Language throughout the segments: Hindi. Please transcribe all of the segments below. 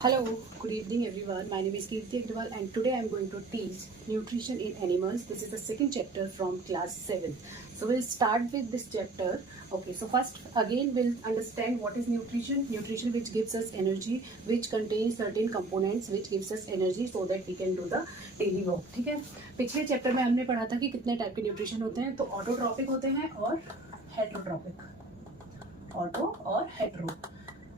Hello, good evening everyone. My name is Kirti Agrawal and today I am going to teach nutrition in animals. This is the second chapter from class 7. So we'll start with this chapter. Okay, so first again we'll understand what is nutrition. Nutrition which gives us energy, which contains certain components which gives us energy so that we can do the daily work. ठीक है, पिछले चैप्टर में हमने पढ़ा था कि कितने टाइप के न्यूट्रिशन होते हैं. तो ऑटोट्रॉपिक होते हैं और हेटरोट्रॉपिक. ऑटो और हेटरो.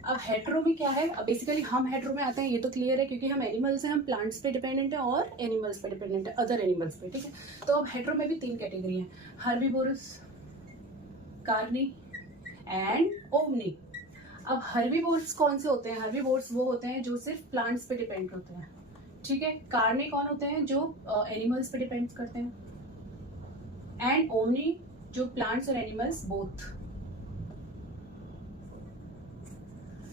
अब हेट्रो में क्या है, अब बेसिकली हम हेट्रो में आते हैं, ये तो क्लियर है क्योंकि हम एनिमल्स हैं, हम प्लांट्स पे डिपेंडेंट है और एनिमल्स पे डिपेंडेंट है, अदर एनिमल्स पे. ठीक है, तो अब हेट्रो में भी तीन कैटेगरी हैं, हर्बीवोरस, कार्नी एंड ओमनी. अब हर्बीवोरस कौन से होते हैं? हर्बीवोरस वो होते हैं जो सिर्फ प्लांट्स पे डिपेंड होते हैं. ठीक है, कार्नी कौन होते हैं? जो एनिमल्स पे डिपेंड करते हैं. एंड ओमनी जो प्लांट्स और एनिमल्स बोथ.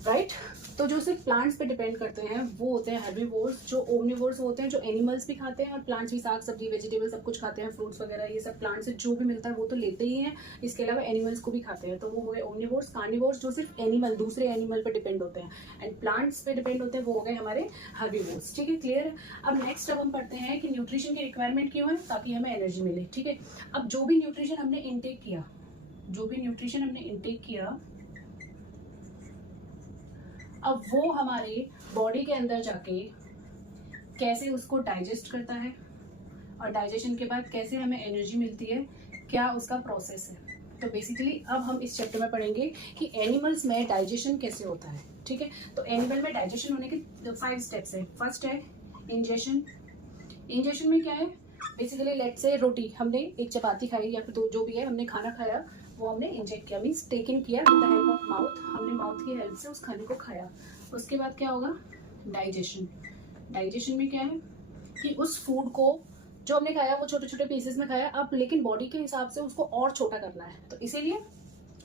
राइट, तो जो सिर्फ प्लांट्स पे डिपेंड करते हैं वो होते हैं हर्बीवोर्स. जो ओमनीवोर्स होते हैं जो एनिमल्स भी खाते हैं और प्लांट्स भी, साग सब्जी वेजिटेबल सब कुछ खाते हैं, फ्रूट्स वगैरह ये सब प्लांट से जो भी मिलता है वो तो लेते ही हैं, इसके अलावा एनिमल्स को भी खाते हैं. तो वो हो गए ओमनीवोर्स. कार्निवोर्स जो सिर्फ एनिमल, दूसरे एनिमल पे डिपेंड होते हैं एंड प्लांट्स पे डिपेंड होते हैं, वो हो गए हमारे हर्बीवोर्स. ठीक है, क्लियर है. अब नेक्स्ट अब हम पढ़ते हैं कि न्यूट्रिशन की रिक्वायरमेंट क्यों है? ताकि हमें एनर्जी मिले. ठीक है, अब जो भी न्यूट्रिशन हमने इनटेक किया, अब वो हमारे बॉडी के अंदर जाके कैसे उसको डाइजेस्ट करता है और डाइजेशन के बाद कैसे हमें एनर्जी मिलती है, क्या उसका प्रोसेस है. तो बेसिकली अब हम इस चैप्टर में पढ़ेंगे कि एनिमल्स में डाइजेशन कैसे होता है. ठीक है, तो एनिमल में डाइजेशन होने के 5 स्टेप्स है. फर्स्ट है इंजेशन. इंजेशन में क्या है? बेसिकली लेट्स से रोटी, हमने एक चपाती खाई या फिर तो जो भी है हमने खाना खाया, वो हमने इंजेक्ट किया, मीन्स टेकन किया with the help of mouth. हमने माउथ की हेल्प से उस खाने को खाया. उसके बाद क्या होगा? डाइजेशन. डाइजेशन में क्या है कि उस फूड को जो हमने खाया वो छोटे छोटे पीसेस में खाया, अब लेकिन बॉडी के हिसाब से उसको और छोटा करना है, तो इसीलिए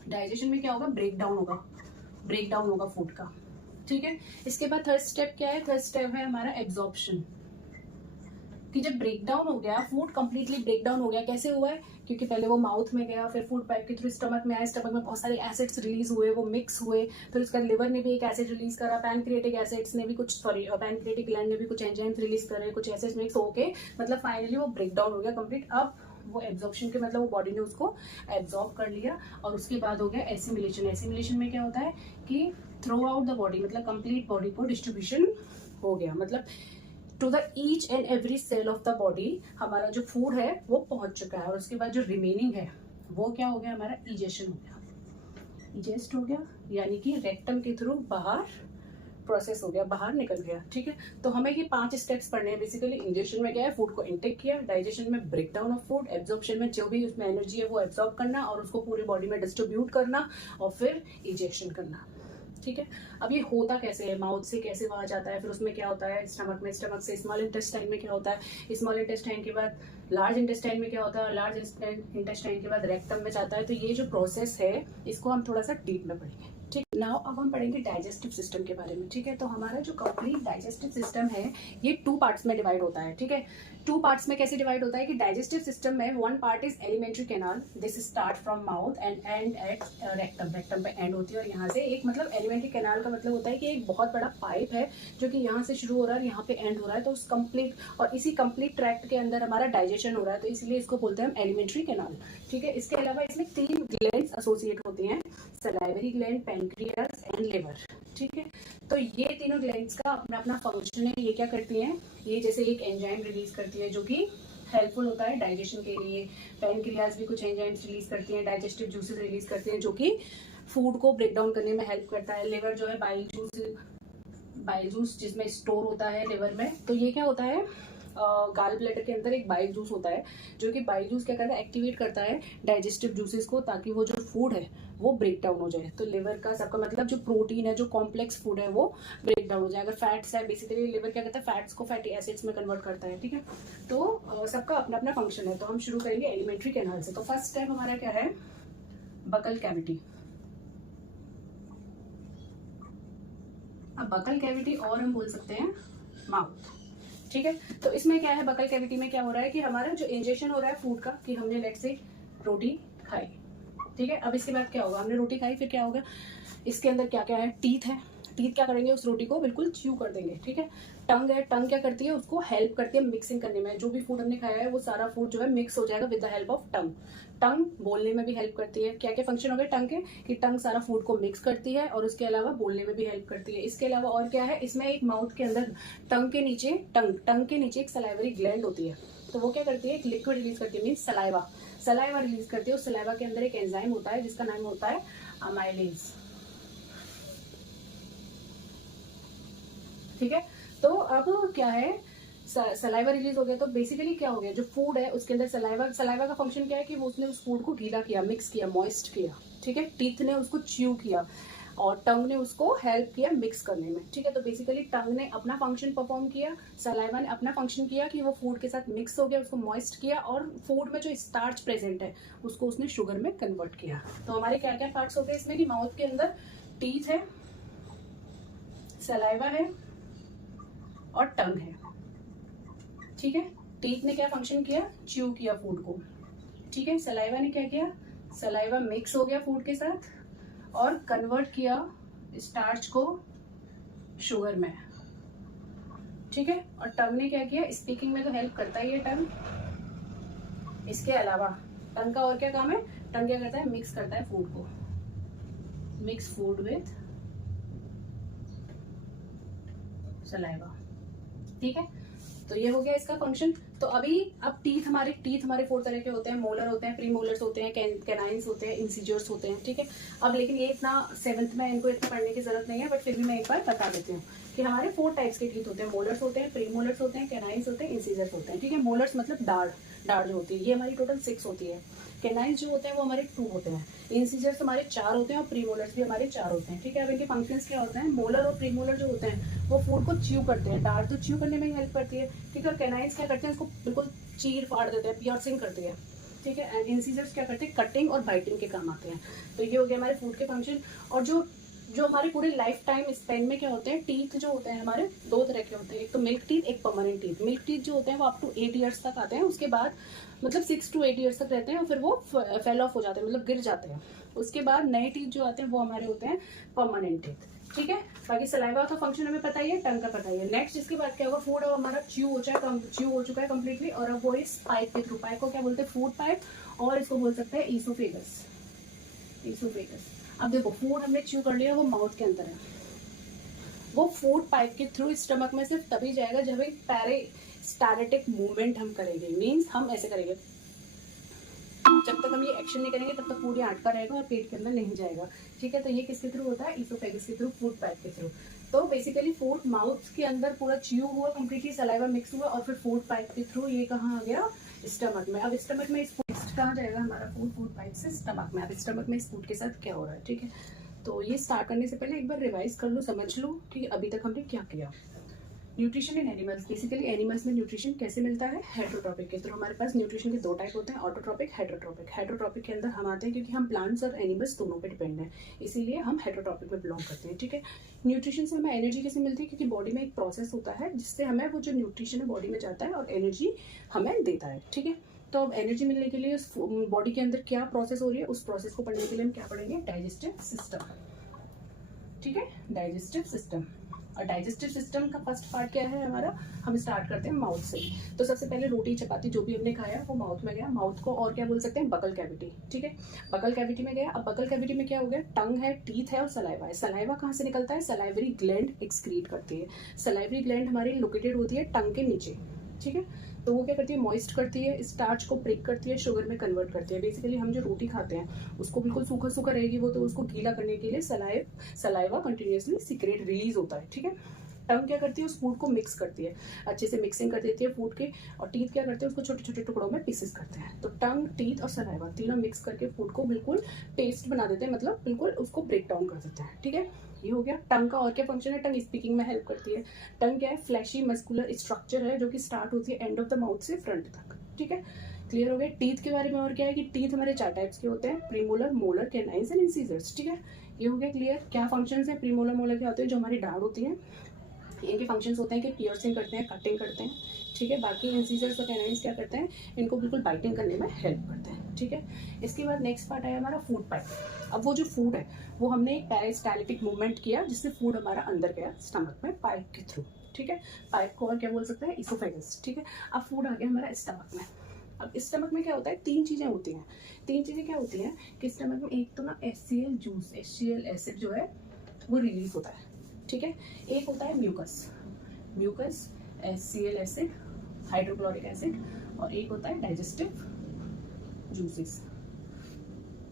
डाइजेशन में क्या होगा? ब्रेक डाउन होगा फूड का. ठीक है, इसके बाद थर्ड स्टेप क्या है? थर्ड स्टेप है हमारा एब्जॉर्प्शन. कि जब ब्रेक डाउन हो गया, फूड कंप्लीटली ब्रेक डाउन हो गया. कैसे हुआ है? क्योंकि पहले वो माउथ में गया, फिर फूड पाइप के थ्रू स्टमक में आया, स्टमक में बहुत सारे एसिड्स रिलीज हुए, वो मिक्स हुए, फिर उसका लिवर ने भी एक एसिड रिलीज करा, पैनक्रिएटिक एसिड्स ने भी कुछ, पैनक्रिएटिक ग्लैंड ने भी कुछ एंजाइम्स रिलीज करे, कुछ एसिड्स मिक्स होके मतलब फाइनली वो ब्रेक डाउन हो गया कंप्लीट. अब वो एब्जॉर्प्शन के मतलब वो बॉडी ने उसको एब्जॉर्ब कर लिया और उसके बाद हो गया एसिमिलेशन. एसिमिलेशन में क्या होता है कि थ्रू आउट द बॉडी, मतलब कंप्लीट बॉडी को डिस्ट्रीब्यूशन हो गया, मतलब to the each and every cell of the body हमारा जो फूड है वो पहुंच चुका है. और उसके बाद जो रिमेनिंग है वो क्या हो गया? हमारा इजेशन हो गया. इजेस्ट हो गया यानी कि रेक्टम के थ्रू बाहर प्रोसेस हो गया, बाहर निकल गया. ठीक है, तो हमें ये 5 स्टेप्स पढ़ने हैं. बेसिकली इंजेशन में क्या है? फूड को इंटेक किया, डाइजेशन में break down of food, absorption में जो भी उसमें एनर्जी है वो एब्जॉर्ब करना और उसको पूरी बॉडी में डिस्ट्रीब्यूट करना, और फिर इजेक्शन करना. ठीक है, अब ये होता कैसे है? माउथ से कैसे वहां जाता है, फिर उसमें क्या होता है स्टमक में, स्टमक से स्मॉल इंटेस्टाइन में क्या होता है, स्मॉल इंटेस्टाइन के बाद लार्ज इंटेस्टाइन में क्या होता है, लार्ज इंटेस्टाइन के बाद रेक्टम में जाता है. तो ये जो प्रोसेस है इसको हम थोड़ा सा डीप में पढ़ेंगे. ठीक, नाउ अब हम पढ़ेंगे डाइजेस्टिव सिस्टम के बारे में. ठीक है, तो हमारा जो कंप्लीट डाइजेस्टिव सिस्टम है ये 2 पार्ट्स में डिवाइड होता है. ठीक है, 2 पार्ट्स में कैसे डिवाइड होता है कि डाइजेस्टिव सिस्टम में 1 part is alimentary canal. This start from mouth and end at rectum. Rectum पे एंड होती है और यहाँ से एक, मतलब एलिमेंट्री कैनाल का मतलब होता है कि एक बहुत बड़ा पाइप है जो कि यहाँ से शुरू हो रहा है और यहाँ पे एंड हो रहा है. तो उस कंप्लीट और इसी कंप्लीट ट्रैक्ट के अंदर हमारा डाइजेशन हो रहा है, तो इसलिए इसको बोलते हैं हम एलिमेंट्री कैनाल. ठीक है, इसके अलावा इसमें 3 ग्लैंड्स एसोसिएट होती हैं, salivary gland, pancreas and liver. ठीक है, तो ये तीनों ग्लैंड्स का अपना अपना फंक्शन है. ये क्या करती हैं? ये जैसे एक एंजाइम रिलीज करती है जो कि हेल्पफुल होता है डाइजेशन के लिए. पैनक्रियास भी कुछ एंजाइम्स रिलीज करती हैं, डाइजेस्टिव जूसेस रिलीज करती हैं जो कि फूड को ब्रेक डाउन करने में हेल्प करता है. लिवर जो है बाइल जूस जिसमें स्टोर होता है लिवर में. तो ये क्या होता है? गाल ब्लैडर के अंदर एक बाइल जूस होता है जो कि बाइल जूस क्या करता है? एक्टिवेट करता है डाइजेस्टिव जूसेस को, ताकि वो जो फूड है वो ब्रेक डाउन हो जाए. तो लिवर का सबका मतलब जो प्रोटीन है, जो कॉम्प्लेक्स फूड है वो ब्रेक डाउन हो जाए. अगर फैट्स है, बेसिकली लिवर क्या करता है? फैट्स को फैटी एसिड्स में कन्वर्ट करता है. ठीक है, तो सबका अपना अपना फंक्शन है. तो हम शुरू करेंगे एलिमेंट्री कैनाल से. तो फर्स्ट स्टेप हमारा क्या है? Buccal cavity. अब बकल कैविटी और हम बोल सकते हैं माउथ. ठीक है, तो इसमें क्या है? बकल कैविटी में क्या हो रहा है कि हमारा जो इंजेक्शन हो रहा है फूड का, कि हमने लेट से रोटी खाई. ठीक है, अब इसके बाद क्या होगा? हमने रोटी खाई, फिर क्या होगा? इसके अंदर क्या क्या है? टीथ है. टीथ क्या करेंगे, उस रोटी को बिल्कुल च्यू कर देंगे, ठीक है। टंग है, टंग क्या करती है, उसको हेल्प करती है मिक्सिंग करने में। जो भी फूड हमने खाया है वो सारा फूड जो है मिक्स हो जाएगा with the help of tongue. Tongue बोलने में भी हेल्प करती है। क्या क्या फंक्शन हो गए टंग के, कि टंग सारा फूड को मिक्स करती है और उसके अलावा बोलने में भी हेल्प करती है। इसके अलावा और क्या है, इसमें एक माउथ के अंदर टंग के नीचे टंग के नीचे एक सलाइवरी ग्लैंड होती है। तो वो क्या करती है, एक लिक्विड रिलीज करती है, मीन्स सलाइवा सलाइवा रिलीज करती है। उस सलाइवा के अंदर एक एंजाइम होता है जिसका नाम होता है अमाइलेज, ठीक है। तो अब क्या है, सलाइवा रिलीज हो गया तो बेसिकली क्या हो गया, जो फूड है उसके अंदर सलाइवा का फंक्शन क्या है कि वो उसने उस फूड को गीला किया, मिक्स किया, मॉइस्ट किया, ठीक है। टीथ ने उसको च्यू किया और टंग ने उसको हेल्प किया मिक्स करने में, ठीक है। तो बेसिकली टंग ने अपना फंक्शन परफॉर्म किया, सलाइवा ने अपना फंक्शन किया कि वो फूड के साथ मिक्स हो गया, उसको मॉइस्ट किया और फूड में जो स्टार्च प्रेजेंट है उसको उसने शुगर में कन्वर्ट किया। तो हमारे क्या क्या पार्ट्स होते हैं इसमें, कि माउथ के अंदर टीथ है, सलाइवा है और टंग है, ठीक है। टीथ ने क्या फंक्शन किया, च्यू किया फूड को, ठीक है। सलाइवा ने क्या किया, सलाइवा मिक्स हो गया फूड के साथ और कन्वर्ट किया स्टार्च को शुगर में, ठीक है। और टंग ने क्या किया, स्पीकिंग में तो हेल्प करता ही है टंग। इसके अलावा टंग का और क्या काम है, टंग क्या करता है, मिक्स करता है फूड को, मिक्स फूड विथ सलाइवा, ठीक है। तो ये हो गया इसका फंक्शन। तो अभी अब टीथ हमारे 4 तरह के होते हैं, मोलर होते हैं, प्री मोलर्स होते हैं, कैनाइन्स होते हैं, इंसिजर्स होते हैं, ठीक है। अब लेकिन ये इतना 7th में इनको इतना पढ़ने की जरूरत नहीं है, बट फिर भी मैं एक बार बता देती हूँ कि हमारे 4 टाइप्स के टीथ होते हैं, मोलर्स होते हैं, प्री मोलर्स होते हैं, कैनाइन्स होते हैं, इंसिजर्स होते हैं, ठीक है। मोलर्स मतलब दाढ़ जो होती है, ये हमारी टोटल 6 होती है। कैनाइन्स जो होते हैं वो हमारे 2 होते हैं, इंसिजर्स हमारे 4 होते हैं और प्रीमोलर्स भी हमारे 4 होते हैं, ठीक है। अब इनके फंक्शंस क्या होते हैं, मोलर और प्रीमोलर जो होते हैं वो फूड को च्यू करते हैं, दाढ़ तो च्यू करने में ही हेल्प करती है, ठीक है। और कैनाइन्स क्या करते हैं, उसको बिल्कुल चीर फाड़ देते हैं, पियर्सिंग करती है, ठीक है। एंड इंसिजर्स क्या करते हैं, कटिंग और बाइटिंग के काम आते हैं। तो ये हो गया हमारे फूड के फंक्शन। और जो हमारे पूरे लाइफ टाइम स्पेन में क्या होते हैं, टीथ जो होते हैं हमारे 2 तरह के होते हैं, एक तो मिल्क टीथ, एक परमानेंट टीथ। मिल्क टीथ जो होते हैं वो अप टू 8 ईयर्स तक आते हैं, उसके बाद मतलब 6 to 8 ईयर्स तक रहते हैं और फिर वो फेल ऑफ हो जाते हैं, मतलब गिर जाते हैं। उसके बाद नए टीथ जो आते हैं वो हमारे होते हैं परमानेंट टीथ, ठीक है। बाकी सलाइवा का फंक्शन हमें पता ही है, टंग का पता ही है। नेक्स्ट इसके बाद क्या होगा, फूड अब हमारा च्यू हो चुका है कंप्लीटली, और अब वो इस पाइप के थ्रू, पाइप को क्या बोलते हैं, फूड पाइप, और इसको बोल सकते हैं ईसोफेगस। अब देखो फूड हमने च्यू कर लिया, वो माउथ के अंदर है, वो फूड पाइप के थ्रू स्टमक में सिर्फ तभी जाएगा जब एक पेरिस्टाल्टिक मूवमेंट हम करेंगे, मीन्स हम ऐसे करेंगे, जब तक हम ये एक्शन नहीं करेंगे तब तक फूड यहाँ अटका रहेगा और पेट के अंदर नहीं जाएगा, ठीक है। तो ये किसके थ्रू होता है, ईसोफेगस के थ्रू, फूड पाइप के थ्रू। तो बेसिकली फूड माउथ के अंदर पूरा च्यू हुआ कंप्लीटली, सलाइवा मिक्स हुआ और फिर फूड पाइप के थ्रू ये कहाँ आ गया, स्टमक में। अब स्टमक में नेक्स्ट कहाँ जाएगा हमारा फूड पाइप से स्टमक में। अब स्टमक में इस फूड के साथ क्या हो रहा है, ठीक है। तो ये स्टार्ट करने से पहले एक बार रिवाइज कर लो, समझ लो कि अभी तक हमने क्या किया। Nutrition in animals, basically animals में न्यूट्रिशन कैसे मिलता है, हेटरोट्रॉपिक के थ्रू। हमारे पास न्यूट्रिशन के 2 टाइप होते हैं, ऑटोट्रॉपिक, हेटरोट्रॉपिक। हेटरोट्रॉपिक के अंदर हम आते हैं क्योंकि हम प्लांट्स और एनिमल्स दोनों पे डिपेंड हैं, इसीलिए हम हेटरोट्रॉपिक में बिलोंग करते हैं, ठीक है। न्यूट्रिशन से हमें एनर्जी कैसे मिलती है, क्योंकि बॉडी में एक प्रोसेस होता है जिससे हमें वो जो न्यूट्रिशन है बॉडी में जाता है और एनर्जी हमें देता है, ठीक है। तो अब एनर्जी मिलने के लिए उस बॉडी के अंदर क्या प्रोसेस हो रही है, उस प्रोसेस को पढ़ने के लिए हम क्या पढ़ेंगे, डाइजेस्टिव सिस्टम, ठीक है, डाइजेस्टिव सिस्टम। और डाइजेस्टिव सिस्टम का फर्स्ट पार्ट क्या है हमारा, हम स्टार्ट करते हैं माउथ से। तो सबसे पहले रोटी चपाती जो भी हमने खाया वो माउथ में गया, माउथ को और क्या बोल सकते हैं, बकल कैविटी, ठीक है। बकल कैविटी में गया। अब बकल कैविटी में क्या हो गया, टंग है, टीथ है और सलाइवा है। सलाइवा कहाँ से निकलता है, सलाइवरी ग्लैंड एक्सक्रीट करती है। सलाइवरी ग्लैंड हमारी लोकेटेड होती है टंग के नीचे, ठीक है। तो वो क्या करती है, मॉइस्ट करती है, स्टार्च को ब्रेक करती है, शुगर में कन्वर्ट करती है। बेसिकली हम जो रोटी खाते हैं उसको बिल्कुल सूखा सूखा रहेगी वो, तो उसको गीला करने के लिए सलाइवा कंटिन्यूसली सीक्रेट रिलीज होता है, ठीक है। टंग क्या करती है, उस फूड को मिक्स करती है, अच्छे से मिक्सिंग कर देती है फूड के। और टीथ क्या करते हैं, उसको छोटे छोटे टुकड़ों में पीसेस करते हैं। तो टंग, टीथ और सलाइवा तीनों मिक्स करके फूड को बिल्कुल पेस्ट बना देते हैं, मतलब बिल्कुल उसको ब्रेक डाउन कर देते हैं, ठीक है। ये हो गया। टंग का और क्या फंक्शन है, टंग स्पीकिंग में हेल्प करती है। टंग क्या है, फ्लैशी मस्कुलर स्ट्रक्चर है जो कि स्टार्ट होती है एंड ऑफ द माउथ से फ्रंट तक, ठीक है। क्लियर हो गया। टीथ के बारे में और क्या है कि टीथ हमारे 4 टाइप्स के होते हैं, premolar, molar, canines and incisors, ठीक है। ये हो गया क्लियर। क्या फंक्शंस है, प्रीमोलर, मोलर क्या होते हैं, जो हमारी दाढ़ होती है, इनके फंक्शंस होते हैं कि पियर्सिंग करते हैं, कटिंग करते हैं, ठीक है। बाकी इंसिजर्स और कैनाइन्स क्या करते हैं, इनको बिल्कुल बाइटिंग करने में हेल्प करते हैं। ठीक है। इसके बाद नेक्स्ट पार्ट आया हमारा फूड पाइप। अब वो जो फूड है वो हमने एक पेरिस्टाल्टिक मूवमेंट किया जिससे फूड हमारा अंदर गया स्टमक में पाइप के थ्रू, ठीक है। पाइप को और क्या बोल सकते हैं, इसोफेगस, ठीक है। अब फूड आ गया हमारा स्टमक में। अब स्टमक में क्या होता है, तीन चीज़ें होती हैं। तीन चीज़ें क्या होती हैं कि स्टमक में एक तो ना HCl जूस, HCl एसिड जो है वो रिलीज होता है, ठीक है। एक होता है mucus, mucus, HCl acid, hydrochloric acid, और एक होता है डाइजेस्टिव जूसेस।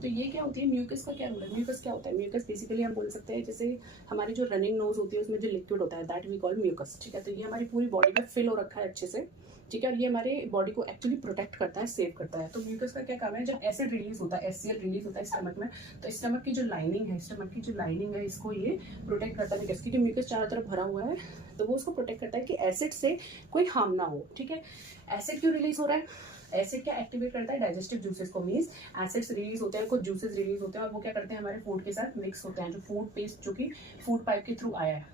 तो ये क्या होती है, म्यूकस का क्या रोल है। म्यूकस क्या होता है, म्यूकस बेसिकली हम बोल सकते हैं जैसे हमारी जो रनिंग नोज होती है उसमें जो लिक्विड होता है दैट वी कॉल म्यूकस, ठीक है। तो ये हमारी पूरी बॉडी में फिल हो रखा है अच्छे से, ठीक है। और ये हमारे बॉडी को एक्चुअली प्रोटेक्ट करता है, सेव करता है। तो म्यूकस का क्या काम है, जब एसिड रिलीज होता है, HCl रिलीज होता है स्टमक में, तो स्टमक की जो लाइनिंग है, स्टमक की जो लाइनिंग है इसको ये प्रोटेक्ट करता है, क्योंकि म्यूकस चारों तरफ भरा हुआ है तो वो उसको प्रोटेक्ट करता है कि एसिड से कोई हार्म ना हो, ठीक है। एसिड क्यों रिलीज हो रहा है, एसिड क्या एक्टिवेट करता है, डाइजेस्टिव जूसेस को, मींस एसिड्स रिलीज होते हैं, कुछ जूसेस रिलीज होते हैं और वो क्या करते हैं हमारे फूड के साथ मिक्स होते हैं। जो फूड पेस्ट जो कि फूड पाइप के थ्रू आया है,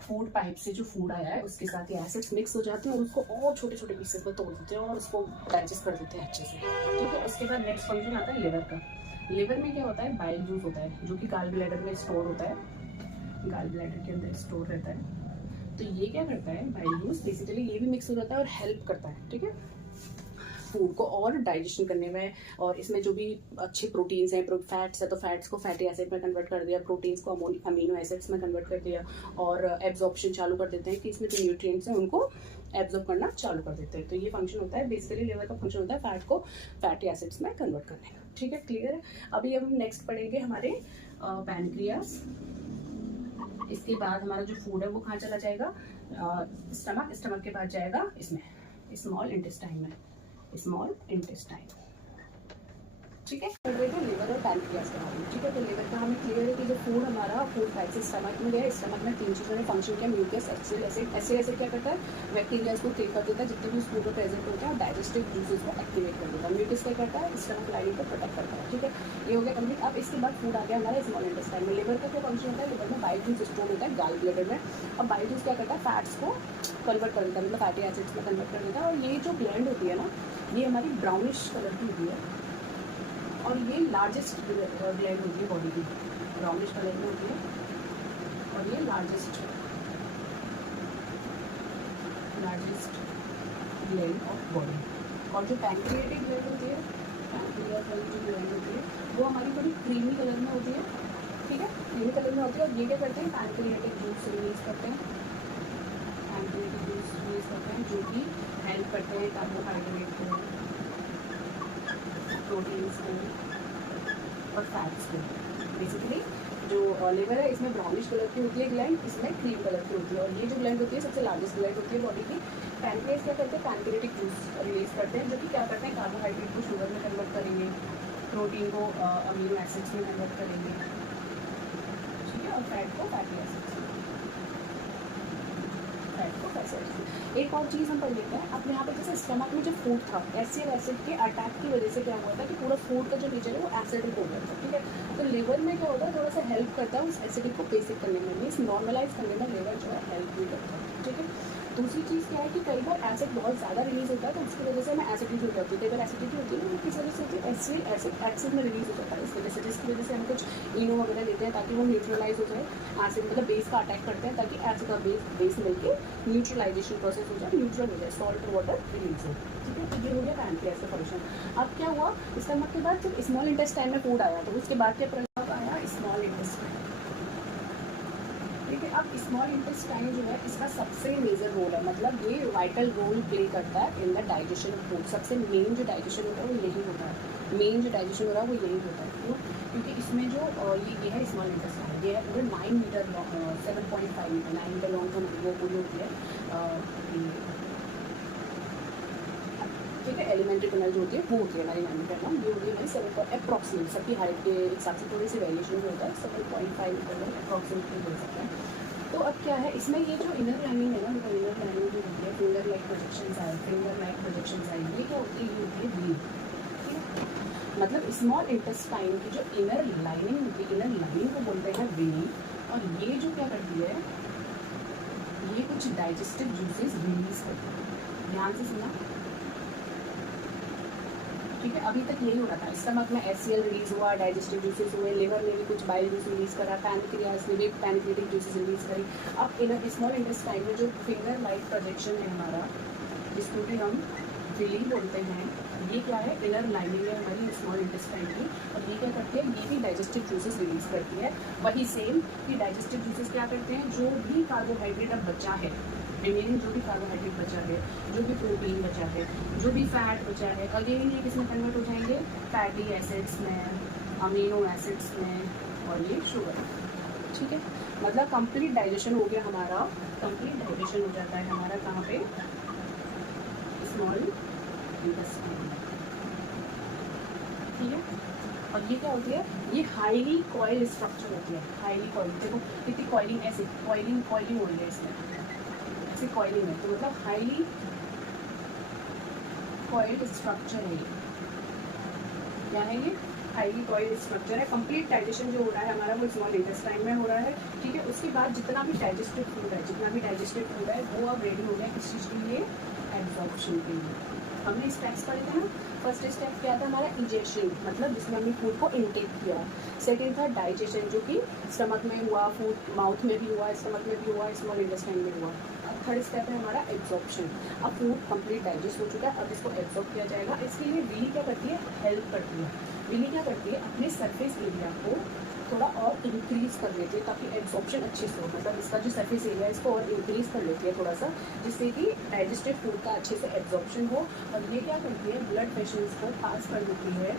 फूड पाइप से जो फूड आया है उसके साथ ये एसिड्स मिक्स हो जाते हैं और उसको और छोटे छोटे पीसेस में तोड़ देते हैं और उसको डाइजेस्ट कर देते हैं अच्छे से, ठीक है। उसके बाद नेक्स्ट फंक्शन आता है लिवर का। लिवर में क्या होता है, बाइल जूस होता है जो कि गाल ब्लैडर में स्टोर होता है, गाल ब्लैडर के अंदर स्टोर रहता है। तो ये क्या करता है, बाइल जूस बेसिकली ये भी मिक्स हो जाता है और हेल्प करता है, ठीक है, फूड को और डाइजेशन करने में। और इसमें जो भी अच्छे प्रोटीन्स हैं, फैट्स है तो फैट्स को फैटी एसिड में कन्वर्ट कर दिया, प्रोटीन्स को अमीनो एसिड्स में कन्वर्ट कर दिया और एब्जॉर्प्शन चालू कर देते हैं कि इसमें जो न्यूट्रिएंट्स हैं उनको एब्जॉर्ब करना चालू कर देते हैं। तो ये फंक्शन होता है बेसिकली, लिवर का फंक्शन होता है फैट को फैटी एसिड्स में कन्वर्ट करने का, ठीक है। क्लियर है। अभी हम नेक्स्ट पढ़ेंगे हमारे पैनक्रियास। इसके बाद हमारा जो फूड है वो कहाँ चला जाएगा, स्टमक, स्टमक के बाद जाएगा इसमें स्मॉल इंटेस्टाइन में, स्मॉल इंटेस्टाइन, ठीक है। पढ़ रहे थे लिवर और पैनक्रियास के बारे में, ठीक है। तो लिवर का हमें क्लियर है कि जो फूड हमारा फूड पाइप से स्टमक में गया, स्टमक में तीन चीज़ों ने फंक्शन किया, mucus, HCl acid. HCl acid क्या करता है, बैक्टीरियाज को किल कर देता है जितने भी उस फूड में प्रेजेंट होते हैं और डाइजेस्टिव जूसेस को एक्टिवेट कर देता है। म्यूकस क्या करता है, स्टमक लाइनिंग को प्रोटेक्ट करता है, ठीक है। ये हो गया कंप्लीट। अब इसके बाद फूड आ गया हमारा स्मॉल इंटेस्टाइन में। लिवर का क्या फंक्शन होता है, लिवर में बाइल जूस स्टोर होता है गाल ब्लैडर में। अब बाइल जूस क्या करता है, फैट्स को कन्वर्ट कर देता है, मतलब फैटी एसिड्स में कन्वर्ट कर देता है। और ये जो ग्लैंड होती है ना, ये हमारी ब्राउनिश कलर की होती है और ये लार्जेस्ट ग्लैंड होती है बॉडी की, ब्राउनिश कलर में होती है और ये लार्जेस्ट ग्लैंड ऑफ बॉडी। और जो पैनक्रियाटिक ग्लैंड होती है, पैनक्रियास वाली जो ग्लैंड होती है वो हमारी थोड़ी क्रीमी कलर में होती है, ठीक है, क्रीमी कलर में होती है। और ये क्या करते हैं, पैनक्रियाटिक जूस रिलीज करते हैं, पैनक्रियाटिक जूस रिलीज करते हैं जो कि हेल्प करते हैं कार्बोहाइड्रेट को, प्रोटीन्स को और फैट्स को। बेसिकली जो लिवर है इसमें ब्राउनिश कलर की होती है ग्लैंड, इसमें क्रीम कलर की होती है। और ये जो ग्लैंड होती है सबसे लार्जेस्ट ग्लैंड होती है बॉडी की। पैनक्रियास क्या करते हैं, पैनक्रियाटिक जूस रिलीज करते हैं जो कि क्या करते हैं, कार्बोहाइड्रेट को शुगर में कन्वर्ट करेंगे, प्रोटीन को अमीनो एसिड्स में कन्वर्ट करेंगे, ठीक है, और फैट को फैटी एसिड्स में, फैट को फैटी एसिड्स। एक और चीज़ हम पढ़ लेते हैं। अब यहाँ पे जैसे स्टमक में जो फूड था, HCl एसिड के अटैक की वजह से क्या हुआ था कि पूरा फूड का जो नेचर है वो एसिडिक हो गया था, ठीक है। तो लिवर में क्या होता है, थोड़ा सा हेल्प करता है उस एसिडिक को बेसिक करने में, मीन्स नॉर्मलाइज करने में लिवर जो है हेल्प भी करता है, ठीक है। दूसरी चीज़ क्या है कि कई बार एसिड बहुत ज़्यादा रिलीज होता है तो उसकी वजह से हमें एसिडिटी हो जाती है। कई बार एसिडिटी होती है ना, किस वजह से होती है, HCl एसिड एसिड में रिलीज हो जाता है इस वजह से, जिसकी वजह से हम कुछ इनो वगैरह लेते हैं ताकि वो न्यूट्रलाइज हो जाए। एसिड मतलब बेस का अटैक करते हैं ताकि एसिड का बेस मिलकर न्यूट्रलाइजेशन प्रोसेस हो जाए, न्यूट्रल हो जाए, सॉल्ट वाटर रिलीज हो, ठीक है। तो ये हो गया पैनक्रियास का फंक्शन। अब क्या हुआ, स्टमक के बाद जब स्मॉल इंटेस्टाइन में फूड आया तो उसके बाद क्या प्रभाव आया, स्मॉल इंटेस्टाइन, ठीक है। अब स्मॉल इंटेस्टाइन जो है इसका सबसे मेजर रोल है, मतलब ये वाइटल रोल प्ले करता है in the digestion of food. सबसे मेन जो डाइजेशन होता है वो यही होता है, मेन जो डाइजेशन हो रहा है वो यही होता है। क्यों, क्योंकि इसमें जो ये है स्मॉल इंटेस्टाइन, ये है पूरे 9 metre long, 7.5 metre, 9 metre long का वो पूरी होती है, ठीक है। एलिमेंट्री टनल जो होती है वो होती है हमारी 9 मीटर लॉन्ग, ये होती है हमारी 7 अप्रॉक्सीमेट, सबकी हाइट के हिसाब से थोड़ी सी वेरिएशन जो होता है 7.5 मीटर लॉन्ग अप्रॉक्सीमेटली बोल सकते हैं। तो अब क्या है इसमें, ये जो इनर लाइनिंग है ना, इनर लाइनिंग जो होती है, फिंगर लाइक प्रोजेक्शंस आए, फिंगर लाइक प्रोजेक्शंस आए, ये क्या होती है, ये होती है वेन, ठीक है। मतलब स्मॉल इंटेस्टाइन की जो इनर लाइनिंग होती है, इनर लाइनिंग को बोलते हैं वेन। और ये जो क्या करती है, ये कुछ डाइजेस्टिव जूसेस रिलीज करती है, ध्यान से सुना, ठीक है, अभी तक यही हो रहा था, स्टमक में HCl रिलीज हुआ, डाइजेस्टिव जूसेस हुए, लिवर ने भी कुछ बाइल जूस रिलीज करा, पैनक्रियास ने भी पैनक्रियाटिक जूसेस रिलीज करी। अब इन स्मॉल इंटेस्टाइन में जो फिंगर लाइक प्रोजेक्शन है हमारा, जिसको भी हम विली बोलते हैं, ये क्या है, इनर लाइनिंग है हमारी स्मॉल इंटेस्टाइन की, और ये क्या करते हैं, ये भी डाइजेस्टिव जूसेस रिलीज करती है। वही सेम कि डाइजेस्टिव जूसेस क्या करते हैं, जो भी कार्बोहाइड्रेट अब बचा है, रिमेनिंग जो भी कार्बोहाइड्रेट बचा है, जो भी प्रोटीन बचा है, जो भी फैट बचा है, अगेन ये किसमें कन्वर्ट हो जाएंगे, फैटी एसिड्स में, अमीनो एसिड्स में, और ये शुगर। ठीक है, मतलब कंप्लीट डाइजेशन हो गया हमारा, कंप्लीट डाइजेशन हो जाता है हमारा कहाँ पे, स्मॉल इंटेस्टाइन। ठीक है, और ये क्या होती है, ये हाईली कॉइल स्ट्रक्चर होती है, हाईली कॉइल। देखो कितनी कॉइलिंग, ऐसे कॉइलिंग हो रही है इसमें, ऐसे कॉइलिंग है, तो मतलब हाईली कॉइल्ड स्ट्रक्चर है ये। क्या है ये, हाईली कॉइल्ड स्ट्रक्चर है। कंप्लीट डाइजेशन जो हो रहा है हमारा वो स्मॉल इंटेस्टाइन में हो रहा है। ठीक है, उसके बाद जितना भी डाइजेस्टिव फूड है, वो अब रेडी हो गया किस चीज़ के लिए, एब्जॉर्प्शन के लिए। हमने स्टेप्स पढ़े थे ना, फर्स्ट स्टेप क्या था हमारा, इंजेक्शन, मतलब जिसमें हमने फूड को इनटेक किया। सेकेंड था डाइजेशन, जो कि स्टमक में हुआ, फूड माउथ में भी हुआ, स्टमक में भी हुआ, स्मॉल इंटेस्टाइन में हुआ। अब थर्ड स्टेप है हमारा एब्जॉर्प्शन। अब फूड कंप्लीट डाइजेस्ट हो चुका है, अब इसको एब्जॉर्ब किया जाएगा। इसके लिए विली क्या करती है, हेल्प करती है। विली क्या करती है, अपने सरफेस एरिया को थोड़ा और इंक्रीज कर लेती है, ताकि एब्जॉर्प्शन अच्छे से हो, मतलब इसका जो सरफेस एरिया है इसको और इंक्रीज कर लेती है थोड़ा सा, जिससे कि डाइजेस्टेड फूड का अच्छे से एब्जॉर्प्शन हो। और ये क्या करती है, ब्लड वेसल्स को पास कर देती है,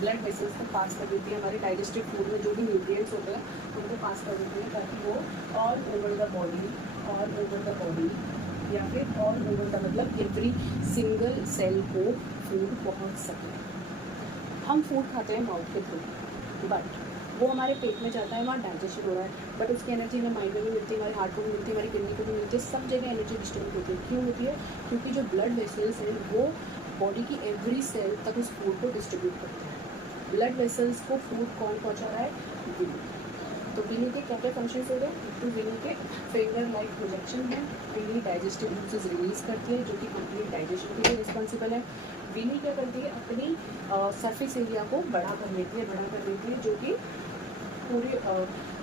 ब्लड वेसल्स को पास कर देती है, हमारे डाइजेस्टेड फूड में जो भी न्यूट्रिएंट्स होते हैं उनको पास कर देती है, ताकि वो ऑल ओवर द बॉडी या फिर ऑल ओवर द मतलब एवरी सिंगल सेल को फूड पहुंच सके। हम फूड खाते हैं माउथ के थ्रू, बट वो हमारे पेट में जाता है, वहाँ डाइजेशन हो रहा है, बट उसकी एनर्जी हमें माइंड में भी मिलती है, हमारे हार्ट को भी मिलती है, हमारी किडनी को भी मिलती है, सब जगह एनर्जी डिस्ट्रीब्यूट होती है। क्यों होती है, क्योंकि जो ब्लड वेसल्स हैं वो बॉडी की एवरी सेल तक उस फूड को डिस्ट्रीब्यूट करते हैं। ब्लड वेसल्स को फूड कौन पहुँचा रहा है, विली। तो विली के क्या क्या फंक्शन हो गए, तो विली के फिंगर लाइक प्रोजेक्शन है, विली डाइजेस्टिव जूसेस रिलीज करती है, जो कि कंप्लीट डाइजेशन के लिए रिस्पॉन्सिबल है। विली क्या करती है, अपनी सरफेस एरिया को बड़ा कर लेती है, जो कि पूरे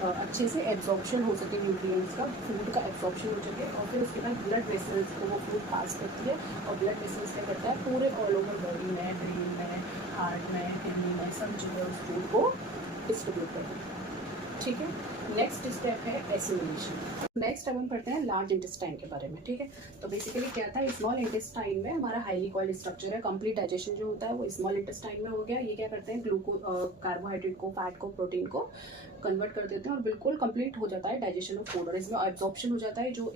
अच्छे से एब्जॉर्प्शन हो सके, न्यूट्रिएंट्स का, फूड का एब्जॉर्प्शन हो सके। और फिर उसके बाद ब्लड वेसल्स को वो फूड पास करती है, और ब्लड वेसल्स क्या करता है, पूरे ऑल ओवर बॉडी में, ब्रेन में, हार्ट में, किडनी में, सब जगह उस फूड को डिस्ट्रीब्यूट करती है। ठीक है, नेक्स्ट स्टेप है एसिमिलेशन। नेक्स्ट अब हम पढ़ते हैं लार्ज इंटेस्टाइन के बारे में। ठीक है, तो बेसिकली क्या था, स्मॉल इंटेस्टाइन में हमारा हाईली कॉइल्ड स्ट्रक्चर है, कंप्लीट डाइजेशन जो होता है वो स्मॉल इंटेस्टाइन में हो गया। ये क्या करते हैं, कार्बोहाइड्रेट को, फैट को, प्रोटीन को कन्वर्ट कर देते हैं, और बिल्कुल कंप्लीट हो जाता है डाइजेशन ऑफ फूड, और इसमें एब्जॉर्प्शन हो जाता है। जो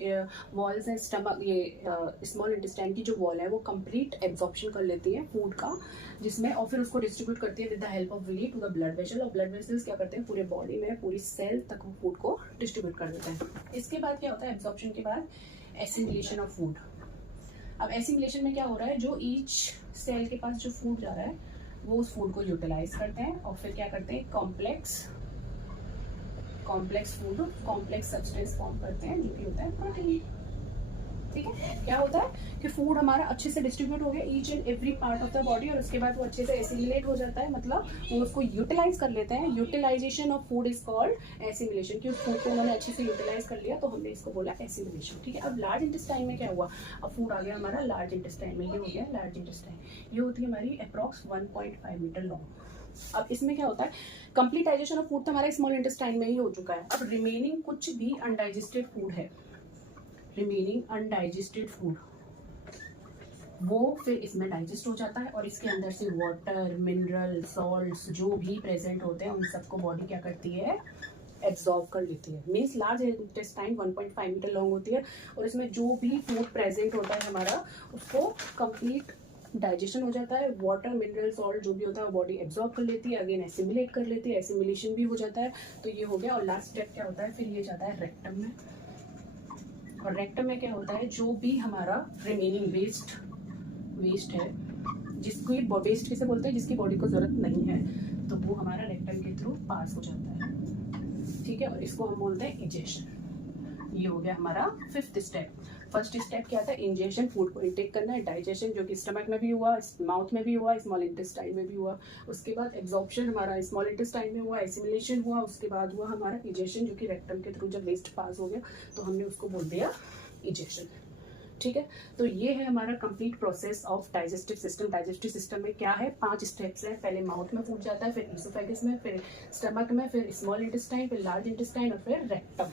वॉल्स हैं स्टमक, ये स्मॉल इंटेस्टाइन की जो वॉल है वो कंप्लीट एब्जॉर्प्शन कर लेती है फूड का, जिसमें, और फिर उसको डिस्ट्रीब्यूट करती है with the help of villi to the blood vessel, और ब्लड वेसल्स क्या करते हैं, पूरे बॉडी में, पूरी सेल तक वो फूड को डिस्ट्रीब्यूट कर देते हैं। इसके बाद क्या होता है, एब्जॉर्प्शन के बाद एसिमिलेशन ऑफ फूड। अब एसिमिलेशन में क्या हो रहा है, जो ईच सेल के पास जो फूड जा रहा है वो उस फूड को यूटिलाइज करते हैं, और फिर क्या करते हैं, complex food, complex substance form करते हैं, जो कि होता है प्रोटीन। ठीक है, क्या होता है कि फूड हमारा अच्छे से डिस्ट्रीब्यूट हो गया each and every part of the body, और उसके बाद वो अच्छे से एसिमिलेट हो जाता है, मतलब वो उसको यूटिलाइज कर लेते हैं। Utilisation of food is called assimilation, कि उस फूड को उन्होंने अच्छे से यूटिलाइज कर लिया, तो हमने इसको बोला एसिमिलेशन। ठीक है, अब लार्ज इंटेस्टाइन में क्या हुआ, अब फूड आ गया हमारा लार्ज इंटेस्टाइन में, ये हो गया लार्ज इंटेस्टाइन। ये होती है हमारी अप्रॉक्स 1.5 मीटर लॉन्ग। अब इसमें क्या होता है, कंप्लीट डाइजेशन ऑफ फूड तो हमारा स्मॉल इंटेस्टाइन में ही हो चुका है। अब रिमेनिंग कुछ भी अनडाइजेस्टेड फूड है, वो फिर इसमें डाइजेस्ट हो जाता है, और इसके अंदर से वाटर, मिनरल, सॉल्ट्स जो भी प्रेजेंट होते हैं उन सबको बॉडी क्या करती है, एब्जॉर्ब कर लेती है। Means large intestine 1.5 metre long होती है, और इसमें जो भी फूड प्रेजेंट होता है हमारा, उसको कंप्लीट डाइजेशन हो जाता है, वाटर, मिनरल, सॉल्ट जो भी होता है वो बॉडी एब्जॉर्ब कर लेती है, अगेन एसिमिलेट कर लेती है, एसिमिलेशन भी हो जाता है। तो ये हो गया, और लास्ट स्टेप क्या होता है, फिर ये जाता है रेक्टम में, और रेक्टम में क्या होता है, जो भी हमारा रिमेनिंग वेस्ट है, जिसको वेस्ट किसे बोलते हैं, जिसकी बॉडी को जरूरत नहीं है, तो वो हमारा रेक्टम के थ्रू पास हो जाता है। ठीक है, और इसको हम बोलते हैं इजेशन। ये हो गया हमारा 5th स्टेप। फर्स्ट स्टेप क्या था, इंजेक्शन, फूड को इंटेक करना है, डाइजेशन जो कि स्टमक में भी हुआ, माउथ में भी हुआ, स्मॉल इंटेस्टाइन में भी हुआ। उसके बाद एब्जॉर्प्शन हमारा स्मॉल इंटेस्टाइन में हुआ, एसिमिलेशन हुआ, उसके बाद हुआ हमारा इजेक्शन जो कि रेक्टम के थ्रू जब वेस्ट पास हो गया तो हमने उसको बोल दिया इजेक्शन। ठीक है, तो ये है हमारा complete process of digestive system. Digestive system में क्या है, 5 स्टेप्स हैं। पहले माउथ में फूड जाता है, फिर ईसोफेगस में, फिर स्टमक में, फिर स्मॉल इंटेस्टाइन, फिर लार्ज इंटेस्टाइन और फिर रेक्टम।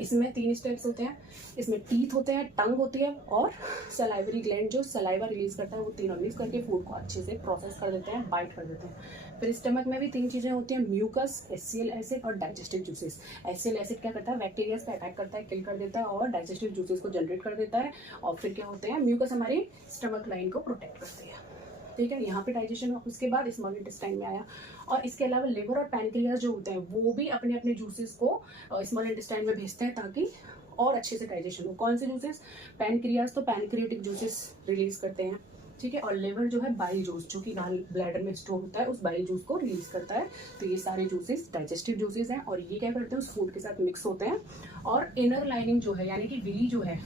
इसमें 3 स्टेप्स होते हैं। इसमें टीथ होते हैं, टंग होती है और सलाइवरी ग्लैंड जो सलाइवा रिलीज करता है, वो तीनों रिलीज करके फूड को अच्छे से प्रोसेस कर देते हैं, बाइट कर देते हैं। फिर स्टमक में भी 3 चीज़ें होती हैं, म्यूकस, एचसीएल एसिड और डाइजेस्टिव जूसेस। एचसीएल एसिड क्या करता है, बैक्टीरिया पे अटैक करता है, किल कर देता है और डाइजेस्टिव जूसेस को जनरेट कर देता है। और फिर क्या होते हैं, म्यूकस हमारी स्टमक लाइन को प्रोटेक्ट करती है। ठीक है, यहाँ पे डाइजेशन। उसके बाद स्मॉल इंटेस्टाइन में आया। और इसके अलावा लिवर और पैनक्रियाज जो होते हैं वो भी अपने अपने जूसेस को स्मॉल इंटेस्टाइन में भेजते हैं ताकि और अच्छे से डाइजेशन हो। कौन से जूसेस, पैनक्रियाज तो पैनक्रियाटिक जूसेस रिलीज करते हैं। ठीक है, और लिवर जो है बाइल जूस जो कि ब्लैडर में स्टोर होता है, उस बाइल जूस को रिलीज करता है। तो ये सारे जूसेस डाइजेस्टिव जूसेस हैं और ये क्या करते हैं, उस फूड के साथ मिक्स होते हैं। और इनर लाइनिंग जो है यानी कि विली जो है,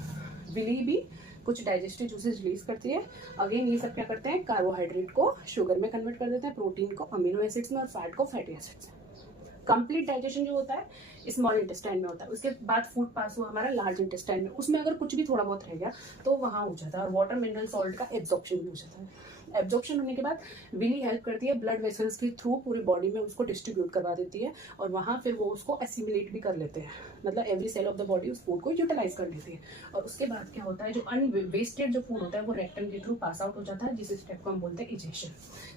विली भी कुछ डाइजेस्टिव जूसेस रिलीज करती है। अगेन ये सब क्या करते हैं, कार्बोहाइड्रेट को शुगर में कन्वर्ट कर देते हैं, प्रोटीन को अमीनो एसिड्स में और फैट को फैटी एसिड्स में। कंप्लीट डाइजेशन जो होता है स्मॉल इंटेस्टाइन में होता है। उसके बाद फूड पास हुआ हमारा लार्ज इंटेस्टाइन में, उसमें अगर कुछ भी थोड़ा बहुत रह गया तो वहाँ हो जाता है और वाटर मिनरल सॉल्ट का एब्जॉर्प्शन भी हो जाता है। एब्जॉर्प्शन होने के बाद विली हेल्प करती है ब्लड वेसल्स के थ्रू पूरी बॉडी में उसको डिस्ट्रीब्यूट करवा देती है और वहाँ फिर वो उसको एसिमिलेट भी कर लेते हैं, मतलब every cell of the body उस फूड को यूटिलाइज कर लेती है। और उसके बाद क्या होता है, जो अनवेस्टेड जो फूड होता है वो रेक्टम के थ्रू पास आउट हो जाता है, जिस स्टेप को हम बोलते हैं इजेक्शन।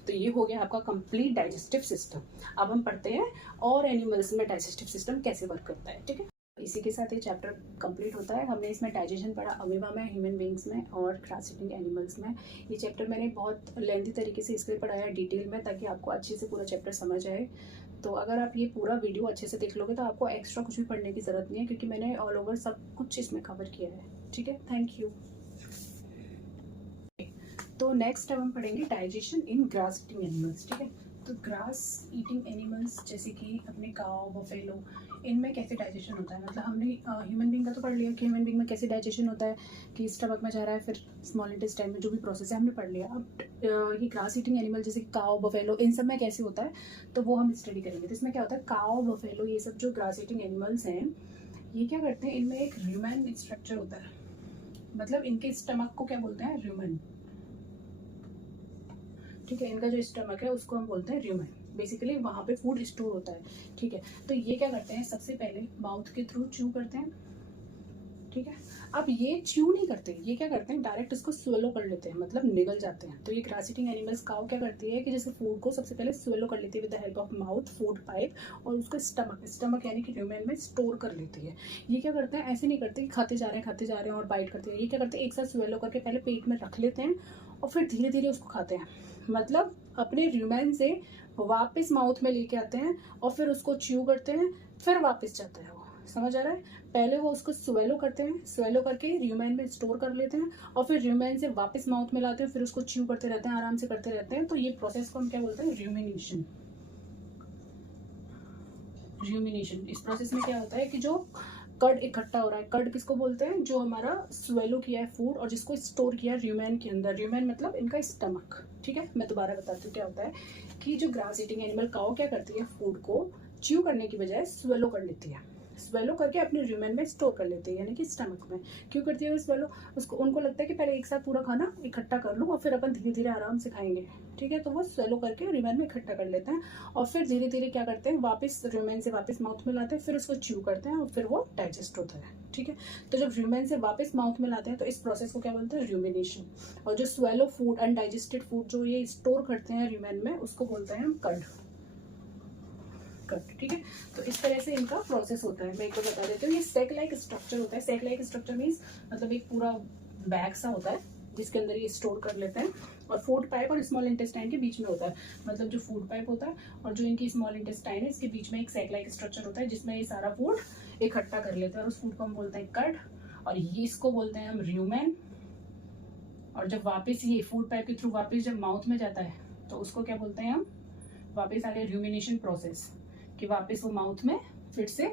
तो ये हो गया आपका कंप्लीट डाइजेस्टिव सिस्टम। अब हम पढ़ते हैं और एनिमल्स में डाइजेस्टिव सिस्टम कैसे वर्क करता है। ठीक है, इसी के साथ ये चैप्टर कंप्लीट होता है। हमने इसमें डाइजेशन पढ़ा अमीबा में, ह्यूमन बींग्स में और ग्रास ईटिंग एनिमल्स में। ये चैप्टर मैंने बहुत लेंथी तरीके से इसलिए पढ़ाया डिटेल में ताकि आपको अच्छे से पूरा चैप्टर समझ आए। तो अगर आप ये पूरा वीडियो अच्छे से देख लोगे तो आपको एक्स्ट्रा कुछ भी पढ़ने की ज़रूरत नहीं है क्योंकि मैंने ऑल ओवर सब कुछ इसमें कवर किया है। ठीक है, थैंक यू। तो नेक्स्ट अब हम पढ़ेंगे डाइजेशन इन ग्रास ईटिंग एनिमल्स। ठीक है, तो ग्रास ईटिंग एनिमल्स जैसे कि अपने काव, बफेलो, इनमें कैसे डाइजेशन होता है। मतलब हमने ह्यूमन बींग का तो पढ़ लिया कि ह्यूमन बींग में कैसे डाइजेशन होता है, कि स्टमक में जा रहा है, फिर स्मॉल इंटेस्टाइन में जो भी प्रोसेस है हमने पढ़ लिया। अब ये ग्रास ईटिंग एनिमल जैसे काव, बफेलो, इन सब में कैसे होता है तो वो हम स्टडी करेंगे। तो इसमें क्या होता है, काव, बफेलो, ये सब जो ग्रास ईटिंग एनिमल्स हैं ये क्या करते हैं, इनमें एक र्यूमेन स्ट्रक्चर होता है। मतलब इनके स्टमक को क्या बोलते हैं, र्यूमेन। ठीक है, इनका जो स्टमक है उसको हम बोलते हैं र्यूमेन। बेसिकली वहाँ पे फूड स्टोर होता है। ठीक है, तो ये क्या करते हैं, सबसे पहले माउथ के थ्रू च्यू करते हैं। ठीक है, अब ये च्यू नहीं करते, ये क्या करते हैं, डायरेक्ट इसको स्वेलो कर लेते हैं, मतलब निगल जाते हैं। तो ये ग्रास ईटिंग एनिमल्स काउ क्या करती है कि जैसे फूड को सबसे पहले स्वेलो कर लेती है with the help of mouth, food pipe, और उसको स्टमक यानी कि ह्यूमन में स्टोर कर लेती है। ये क्या करते हैं, ऐसे नहीं करते कि खाते जा रहे हैं और बाइट करते हैं। ये क्या करते हैं, एक साथ स्वेलो करके पहले पेट में रख लेते हैं और फिर धीरे धीरे उसको खाते हैं। मतलब अपने र्यूमेन से वापस माउथ में लेके आते हैं और फिर उसको च्यू करते हैं, फिर वापस जाता है वो। समझ आ रहा है, पहले वो उसको स्वेलो करते हैं, स्वेलो करके र्यूमेन में स्टोर कर लेते हैं और फिर र्यूमेन से वापस माउथ में लाते हैं, फिर उसको च्यू करते रहते हैं, आराम से करते रहते हैं। तो ये प्रोसेस को हम क्या बोलते हैं, र्यूमिनेशन। र्यूमिनेशन, इस प्रोसेस में क्या होता है कि जो कर्ड इकट्ठा हो रहा है, कर्ड किसको बोलते हैं, जो हमारा स्वेलो किया है फूड और जिसको स्टोर किया है र्यूमेन के अंदर। र्यूमेन मतलब इनका स्टमक। ठीक है, मैं दोबारा बताती हूँ क्या होता है कि जो ग्रास ईटिंग एनिमल काउ क्या करती है, फूड को च्यू करने की बजाय स्वेलो कर लेती है। स्वेलो करके अपने र्यूमेन में स्टोर कर लेते हैं यानी कि स्टमक में। क्यों करती है स्वेलो, उसको उनको लगता है कि पहले एक साथ पूरा खाना इकट्ठा कर लूँ और फिर अपन धीरे धीरे आराम से खाएंगे। ठीक है, तो वो स्वेलो करके र्यूमेन में इकट्ठा कर लेते हैं और फिर धीरे धीरे क्या करते हैं, वापस र्यूमेन से वापस माउथ में लाते हैं, फिर उसको च्यू करते हैं और फिर वो डाइजेस्ट होता है। ठीक है, तो जब र्यूमेन से वापस माउथ में लाते हैं तो इस प्रोसेस को क्या बोलते हैं, र्यूमिनेशन। और जो स्वेलो फूड, अनडाइजेस्टेड फूड जो ये स्टोर करते हैं र्यूमेन में, उसको बोलते हैं हम कर्ड। ठीक है, तो इस तरह से इनका प्रोसेस होता है। मैं एक बार बता देती हूँ, ये सेक लाइक स्ट्रक्चर होता है। सेक लाइक स्ट्रक्चर मीन्स मतलब एक पूरा बैग सा होता है जिसके अंदर ये स्टोर कर लेते हैं और फूड पाइप और स्मॉल इंटेस्टाइन के बीच में होता है। मतलब जो फूड पाइप होता है और जो इनकी स्मॉल इंटेस्टाइन है इसके बीच में एक सेक लाइक स्ट्रक्चर होता है जिसमें ये सारा फूड इकट्ठा कर लेते हैं और उस फूड को हम बोलते हैं कर्ड और ये इसको बोलते हैं हम र्यूमेन। और जब वापस ये फूड पाइप के थ्रू वापस जब माउथ में जाता है तो उसको क्या बोलते हैं हम, वापस आ गया र्यूमिनेशन प्रोसेस, कि वापस वो माउथ में फिर से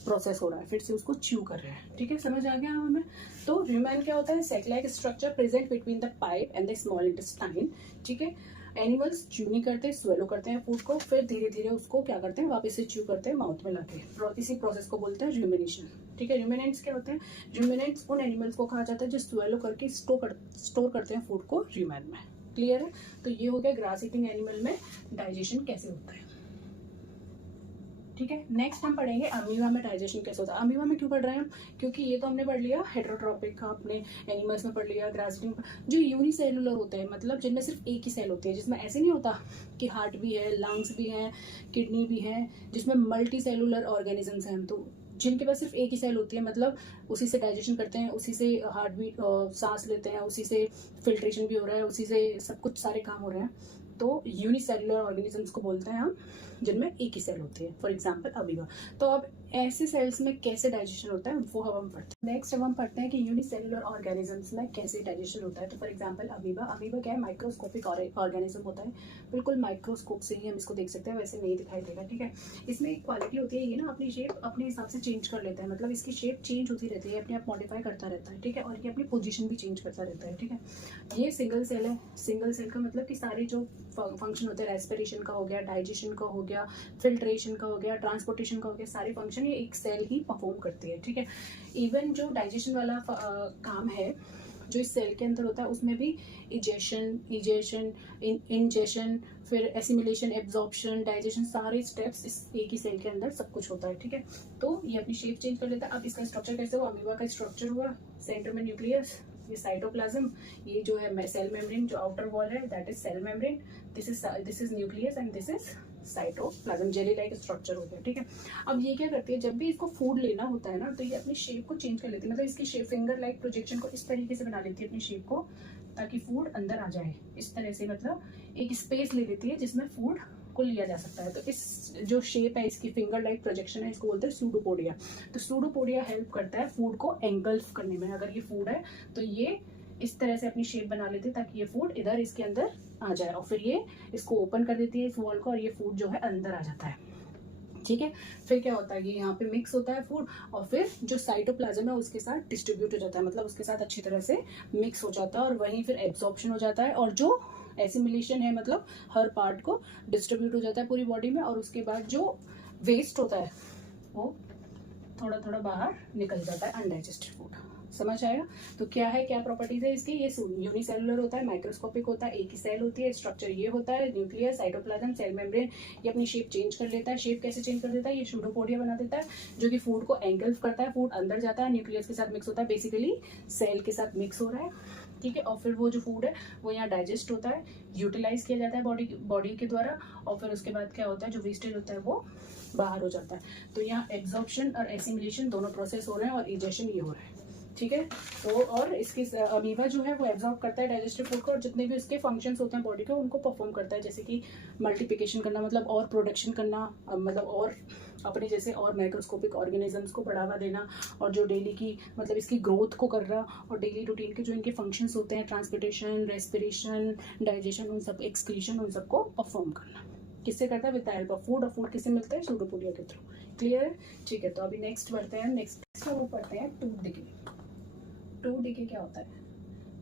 प्रोसेस हो रहा है, फिर से उसको च्यू कर रहे हैं, ठीक है, समझ आ गया हमें। तो रुमेन क्या होता है, sac like structure present between the pipe and the small intestine, ठीक है। एनिमल्स च्यू नहीं करते, स्वेलो करते हैं फूड को, फिर धीरे धीरे उसको क्या करते हैं, वापस से च्यू करते हैं माउथ में लाके। इसी प्रोसेस को बोलते हैं रुमिनेशन, ठीक है। रुमिनेंट्स क्या होते हैं, रुमिनेंट्स उन एनिमल्स को कहा जाता है जो स्वेलो करके स्टोर करते हैं फूड को रुमेन में। क्लियर है। तो ये हो गया ग्रास ईटिंग एनिमल में डाइजेशन कैसे होता है, ठीक है। नेक्स्ट हम पढ़ेंगे अमीबा में डाइजेशन कैसे होता है। अमीबा में क्यों पढ़ रहे हैं हम, क्योंकि ये तो हमने पढ़ लिया हेटेरोट्रॉपिक का, अपने एनिमल्स में पढ़ लिया, ग्रासलिंग। जो यूनिसेलुलर होते हैं, मतलब जिनमें सिर्फ एक ही सेल होती है, जिसमें ऐसे नहीं होता कि हार्ट भी है, लंग्स भी हैं, किडनी भी है, जिसमें मल्टी सेलुलर ऑर्गेनिजम्स हैं, तो जिनके पास सिर्फ एक ही सेल होती है, मतलब उसी से डाइजेशन करते हैं, उसी से हार्ट भी सांस लेते हैं, उसी से फिल्ट्रेशन भी हो रहा है, उसी से सब कुछ सारे काम हो रहे हैं, तो यूनिसेलुलर ऑर्गेनिजम्स को बोलते हैं हम, जिनमें एक ही सेल होती है, फॉर एग्जांपल अमीबा। तो अब ऐसे सेल्स में कैसे डाइजेशन होता है वो हम पढ़ते हैं। नेक्स्ट अब हम पढ़ते हैं कि यूनिसेलुलर ऑर्गेनिजम्स में कैसे डाइजेशन होता है। तो फॉर एग्जांपल अमीबा, अमीबा क्या है, माइक्रोस्कोपिक ऑर्गेनिज्म होता है, बिल्कुल माइक्रोस्कोप से ही हम इसको देख सकते हैं, वैसे नहीं दिखाई देगा, ठीक है। इसमें एक क्वालिटी होती है, ये ना अपनी शेप अपने हिसाब से चेंज कर लेता है, मतलब इसकी शेप चेंज होती रहती है, अपने आप मॉडिफाई करता रहता है, ठीक है, और ये अपनी पोजीशन भी चेंज करता रहता है, ठीक है। ये सिंगल सेल है, सिंगल सेल का मतलब कि सारे जो फंक्शन होते हैं, रेस्पिरेशन का हो गया, डाइजेशन का हो गया, फिल्ट्रेशन का हो गया, ट्रांसपोर्टेशन का हो गया, सारे फंक्शन ये एक सेल ही परफॉर्म करती है, ठीक है। इवन जो डाइजेशन वाला काम है जो इस सेल के अंदर होता है, उसमें भी इजेशन, इंजेशन, फिर एसिमिलेशन, एब्जॉर्प्शन, डाइजेशन, सारे स्टेप्स इस एक ही सेल के अंदर सब कुछ होता है, ठीक है। तो ये अपनी शेप चेंज कर लेता है। अब इसका स्ट्रक्चर कैसे हुआ, अमीबा का स्ट्रक्चर हुआ, सेंटर में न्यूक्लियस, ये साइटोप्लाज्म, ये जो है सेल मेम्ब्रेन, जो आउटर वॉल है that is cell membrane, this is nucleus and this is cytoplasm, jelly like structure हो गया, ठीक है। अब ये क्या करती है, जब भी इसको फूड लेना होता है ना, तो ये अपनी शेप को चेंज कर लेती है, मतलब इसकी शेप फिंगर लाइक प्रोजेक्शन को इस तरीके से बना लेती है अपनी शेप को, ताकि फूड अंदर आ जाए इस तरह से, मतलब एक स्पेस ले लेती है जिसमें फूड को लिया जा सकता है। तो इस जो शेप है इसकी फिंगर लाइक प्रोजेक्शन है, इसको बोलते हैं सूडोपोडिया। तो सूडोपोडिया हेल्प करता है फूड को एंगल्फ करने में। अगर ये फूड है तो ये इस तरह से अपनी शेप बना लेती है ताकि ये फूड इधर इसके अंदर आ जाए, और फिर ये इसको ओपन कर देती है इस वॉल को, और ये फूड जो है अंदर आ जाता है, ठीक है। फिर क्या होता है, ये यहाँ पे मिक्स होता है फूड, और फिर जो साइटोप्लाज्म है उसके साथ डिस्ट्रीब्यूट हो जाता है, मतलब उसके साथ अच्छी तरह से मिक्स हो जाता है, और वहीं फिर एब्जॉर्प्शन हो जाता है, और जो एसिमिलेशन है मतलब हर पार्ट को डिस्ट्रीब्यूट हो जाता है पूरी बॉडी में, और उसके बाद जो वेस्ट होता है वो थोड़ा थोड़ा बाहर निकल जाता है अनडाइजेस्टेड फूड। समझ आएगा। तो क्या है, क्या प्रॉपर्टीज है इसकी, ये यूनिसेलुलर होता है, माइक्रोस्कोपिक होता है, एक ही सेल होती है, स्ट्रक्चर ये होता है, न्यूक्लियस, साइटोप्लाज्म, सेल मेम्ब्रेन, ये अपनी शेप चेंज कर लेता है। शेप कैसे चेंज कर देता है, ये सूडोपोडिया बना देता है जो कि फूड को एंगल्फ करता है, फूड अंदर जाता है, न्यूक्लियस के साथ मिक्स होता है, बेसिकली सेल के साथ मिक्स हो रहा है, ठीक है। और फिर वो जो फूड है वो यहाँ डाइजेस्ट होता है, यूटिलाइज किया जाता है बॉडी के द्वारा, और फिर उसके बाद क्या होता है, जो वेस्टेज होता है वो बाहर हो जाता है। तो यहाँ एब्जॉर्प्शन और एसिमिलेशन दोनों प्रोसेस हो रहे हैं, और इजेशन ये हो रहा है, ठीक है। तो और इसकी अमीबा जो है वो एब्जॉर्ब करता है डाइजेस्टिव फूड को, और जितने भी उसके फंक्शंस होते हैं बॉडी के उनको परफॉर्म करता है, जैसे कि मल्टीप्लिकेशन करना, मतलब और प्रोडक्शन करना, मतलब और अपने जैसे और माइक्रोस्कोपिक ऑर्गेनिजम्स को बढ़ावा देना, और जो डेली की मतलब इसकी ग्रोथ को करना, और डेली रूटीन के जो इनके फंक्शंस होते हैं, ट्रांसपोर्टेशन, रेस्पिरेशन, डाइजेशन, उन सब एक्सक्रीशन, उन सबको परफॉर्म करना किससे करता है, with the help of food. और फूड किससे मिलता है, सूडोपोडिया के थ्रू। क्लियर है, ठीक है। तो अभी नेक्स्ट बढ़ते हैं, नेक्स्ट वो पढ़ते हैं टूथ डिके। टूथ डिके क्या होता है,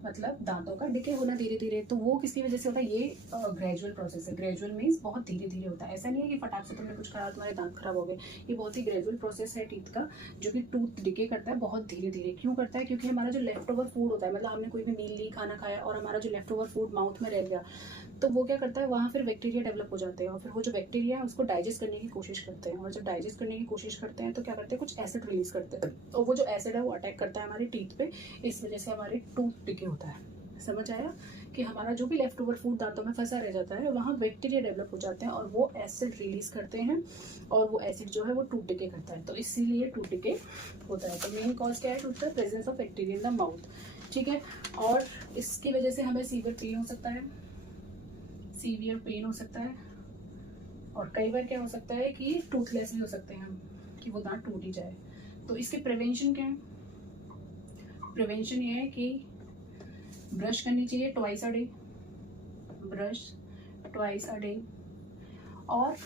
मतलब दांतों का डिके होना धीरे धीरे। तो वो किसकी वजह से होता है, ये ग्रेजुअल प्रोसेस है। ग्रेजुअल मीन्स बहुत धीरे धीरे होता है, ऐसा नहीं है कि फटाक से तुमने कुछ करा तुम्हारे दांत खराब हो गए। ये बहुत ही ग्रेजुअल प्रोसेस है टीथ का, जो कि टूथ डिके करता है बहुत धीरे धीरे। क्यों करता है, क्योंकि हमारा जो लेफ्ट ओवर फूड होता है, मतलब हमने कोई भी मील ली, खाना खाया, और हमारा जो लेफ्ट ओवर फूड माउथ में रह गया, तो वो क्या करता है, वहाँ फिर बैक्टीरिया डेवलप हो जाते हैं, और फिर वो जो बैक्टीरिया है उसको डाइजेस्ट करने की कोशिश करते हैं, और जब डाइजेस्ट करने की कोशिश करते हैं तो क्या करते हैं, कुछ एसिड रिलीज करते हैं, और वो जो एसिड है वो अटैक करता है हमारी टीथ पे, इस वजह से हमारे टूथ डिके होता है। समझ आया कि हमारा जो भी लेफ्ट ओवर फूड दांतों में फंसा रह जाता है, वहाँ बैक्टीरिया डेवलप हो जाते हैं, और वो एसिड रिलीज करते हैं, और वो एसिड जो है वो टूथ डिके करता है, तो इसीलिए टूथ डिके होता है। तो मेन कॉज क्या है टूथ का, presence of bacteria in the mouth, ठीक है। और इसकी वजह से हमें सीवियर पेन हो सकता है, सीवियर पेन हो सकता है, और कई बार क्या हो सकता है कि टूथलेस भी हो सकते हैं हम, कि वो दांत टूट ही जाए। तो इसके प्रिवेंशन क्या है, प्रिवेंशन ये है कि ब्रश करनी चाहिए twice a day, brush twice a day, और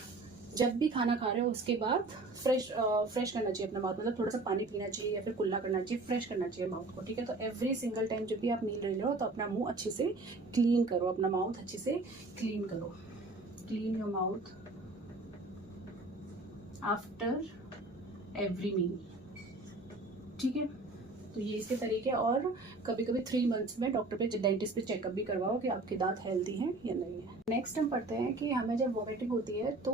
जब भी खाना खा रहे हो उसके बाद फ्रेश करना चाहिए अपना माउथ, मतलब थोड़ा सा पानी पीना चाहिए या फिर कुल्ला करना चाहिए, फ्रेश करना चाहिए माउथ को, ठीक है। तो एवरी सिंगल टाइम जब भी आप मील ले लो तो अपना मुंह अच्छे से क्लीन करो, अपना माउथ अच्छे से क्लीन करो, clean your mouth after every meal, ठीक है। तो ये इसके तरीके। और कभी कभी 3 मंथ्स में डॉक्टर पे, डेंटिस्ट पे चेकअप भी करवाओ कि आपके दांत हेल्दी हैं या नहीं है। नेक्स्ट हम पढ़ते हैं कि हमें जब वोमिटिंग होती है तो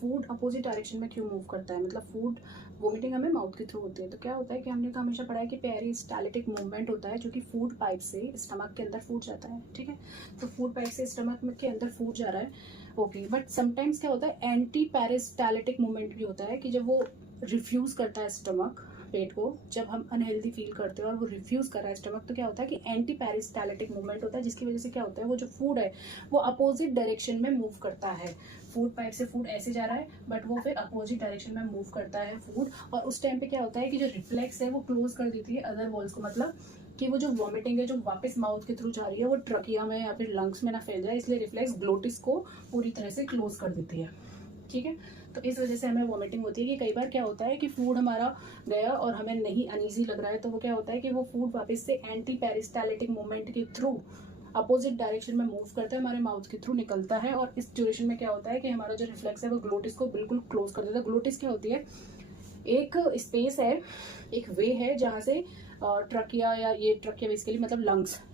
फूड अपोजिट डायरेक्शन में क्यों मूव करता है, मतलब फूड वोमिटिंग हमें माउथ के थ्रू होती है। तो क्या होता है कि हमने तो हमेशा पढ़ा है कि पेरिस्टाल्टिक मूवमेंट होता है, जो कि फूड पाइप से स्टमक के अंदर फूड जाता है, ठीक है। तो फूड पाइप से स्टमक के अंदर फूड जा रहा है, ओके। बट समटाइम्स क्या होता है, एंटी पेरिस्टाल्टिक मूवमेंट भी होता है कि जब वो रिफ्यूज करता है स्टमक, पेट को, जब हम अनहेल्दी फील करते हैं और वो रिफ्यूज कर रहा है स्टमक, तो क्या होता है कि एंटी पेरिस्टाल्टिक मूवमेंट होता है, जिसकी वजह से क्या होता है, वो जो फूड है वो अपोजिट डायरेक्शन में मूव करता है। फूड पाइप से फूड ऐसे जा रहा है बट वो फिर अपोजिट डायरेक्शन में मूव करता है फूड, और उस टाइम पे क्या होता है कि जो रिफ्लेक्स है वो क्लोज कर देती है अदर वॉल्स को, मतलब कि वो जो वॉमिटिंग है जो वापस माउथ के थ्रू जा रही है वो ट्रकिया में या फिर लंग्स में ना फैल जाए, इसलिए रिफ्लेक्स ग्लोटिस को पूरी तरह से क्लोज कर देती है, ठीक है। तो इस वजह से हमें वॉमिटिंग होती है कि कई बार क्या होता है कि फूड हमारा गया और हमें नहीं अनईजी लग रहा है, तो वो क्या होता है कि वो फूड वापस से एंटी पेरिस्टाल्टिक मूवमेंट के थ्रू अपोजिट डायरेक्शन में मूव करता है, हमारे माउथ के थ्रू निकलता है, और इस ड्यूरेशन में क्या होता है कि हमारा जो रिफ्लेक्स है वो ग्लोटिस को बिल्कुल क्लोज कर देता है। ग्लोटिस क्या होती है, एक स्पेस है, एक वे है जहाँ से ट्रकिया या ये ट्रकिया बेसिकली मतलब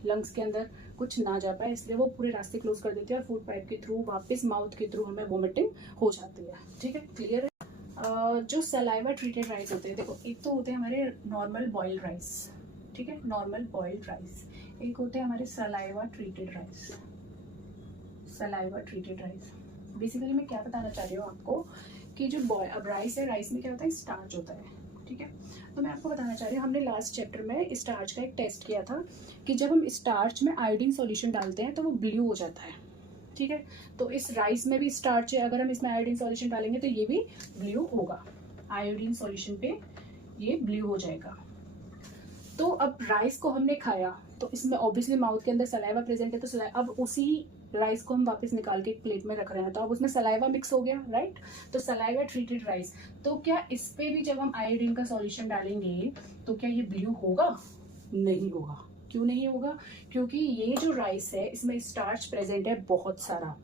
लंग्स के अंदर कुछ ना जा पाए, इसलिए वो पूरे रास्ते क्लोज कर देते हैं और फूड पाइप के थ्रू वापस माउथ के थ्रू हमें वोमिटिंग हो जाती है, ठीक है, क्लियर है। जो सलाइवा ट्रीटेड राइस होते हैं, देखो एक तो होते हैं हमारे नॉर्मल बॉइल्ड राइस, ठीक है, नॉर्मल बॉइल्ड राइस, एक होते हैं हमारे saliva treated rice. Saliva treated rice basically मैं क्या बताना चाह रही हूँ आपको कि जो अब राइस है, राइस में क्या होता है, स्टार्च होता है, ठीक है। तो मैं आपको बताना चाह रही हूँ, हमने लास्ट चैप्टर में स्टार्च का एक टेस्ट किया था कि जब हम स्टार्च में आयोडीन सॉल्यूशन डालते हैं तो वो ब्लू हो जाता है, ठीक है। तो इस राइस में भी स्टार्च है, अगर हम इसमें आयोडीन सॉल्यूशन डालेंगे तो ये भी ब्लू होगा, आयोडीन सॉल्यूशन पे ये ब्लू हो जाएगा। तो अब राइस को हमने खाया तो इसमें ऑब्वियसली माउथ के अंदर सलाइवा प्रेजेंट है, तो अब उसी राइस को हम वापस निकाल के एक प्लेट में रख रहे हैं, तो अब उसमें सलाइवा मिक्स हो गया, राइट। तो सलाइवा ट्रीटेड राइस, तो क्या इस पे भी जब हम आयोडीन का सॉल्यूशन डालेंगे तो क्या ये ब्लू होगा? नहीं होगा। क्यों नहीं होगा? क्योंकि ये जो राइस है इसमें स्टार्च प्रेजेंट है बहुत सारा,